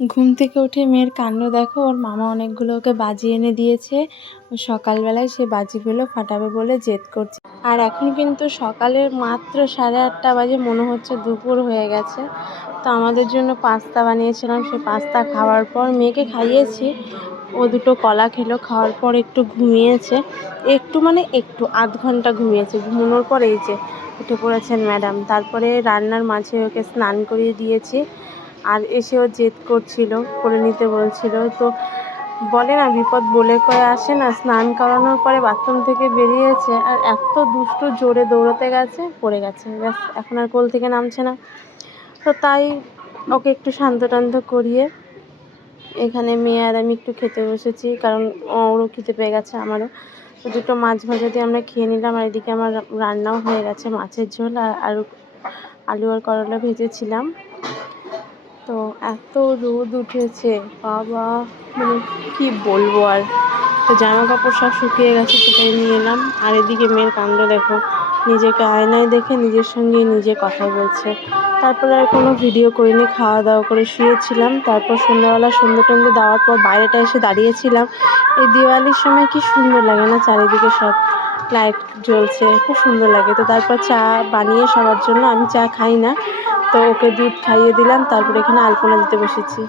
ঘুম থেকে উঠে মেয়ের কাণ্ড দেখো, ওর মামা অনেকগুলো ওকে বাজি এনে দিয়েছে। ও সকালবেলায় সে বাজিগুলো ফাটাবে বলে জেদ করছে। আর এখন কিন্তু সকালের মাত্র 8:30 বাজে, মনে হচ্ছে দুপুর হয়ে গেছে। তো আমাদের জন্য পাস্তা বানিয়েছিলাম, সেই পাস্তা খাওয়ার পর মেয়েকে খাইয়েছি। ও দুটো কলা খেলো, খাওয়ার পর একটু ঘুমিয়েছে। একটু মানে একটু আধ ঘন্টা ঘুমিয়েছে। ঘুমানোর পর এই যে উঠে পড়েছেন ম্যাডাম। তারপরে রান্নার মাঝে ওকে স্নান করিয়ে দিয়েছি। আর এসেও জেদ করছিল, করে নিতে বলছিল। তো বলে না, বিপদ বলে কয়ে আসে না। স্নান করানোর পরে বাথরুম থেকে বেরিয়েছে, আর এত দুষ্টু, জোরে দৌড়তে গেছে, পড়ে গেছে, ব্যাস এখন আর কোল থেকে নামছে না। তো তাই ওকে একটু শান্ত টান্ত করিয়ে এখানে মেয়ে আর আমি একটু খেতে বসেছি, কারণ ওরও খেতে পেয়ে গেছে, আমারও। তো দুটো মাছ ভাজা দিয়ে আমরা খেয়ে নিলাম। আর এদিকে আমার রান্নাও হয়ে গেছে, মাছের ঝোল আর আলু আর করলা ভেজেছিলাম। তো এত রোদ উঠেছে বাবা, মানে কি বলবো আর। তো জামা কাপড় সব শুকিয়ে গেছে, সেটাই নিয়ে এলাম। আর এদিকে মেয়ের কাণ্ড দেখো, নিজেকে আয়নায় দেখে নিজের সঙ্গে নিজে কথা বলছে। তারপরে আর কোনো ভিডিও করিনি, খাওয়া দাওয়া করে শুয়েছিলাম। তারপর সন্ধ্যাবেলা সন্ধ্যে টন্ধে দেওয়ার পর বাইরেটা এসে দাঁড়িয়েছিলাম। এই দিওয়ালির সময় কি সুন্দর লাগে না, চারিদিকে সব লাইট জ্বলছে, খুব সুন্দর লাগে। তো তারপর চা বানিয়ে সবার জন্য, আমি চা খাই না, তো ওকে দুধ খাইয়ে দিলাম। তারপর এখানে আলপনা দিতে বসেছি।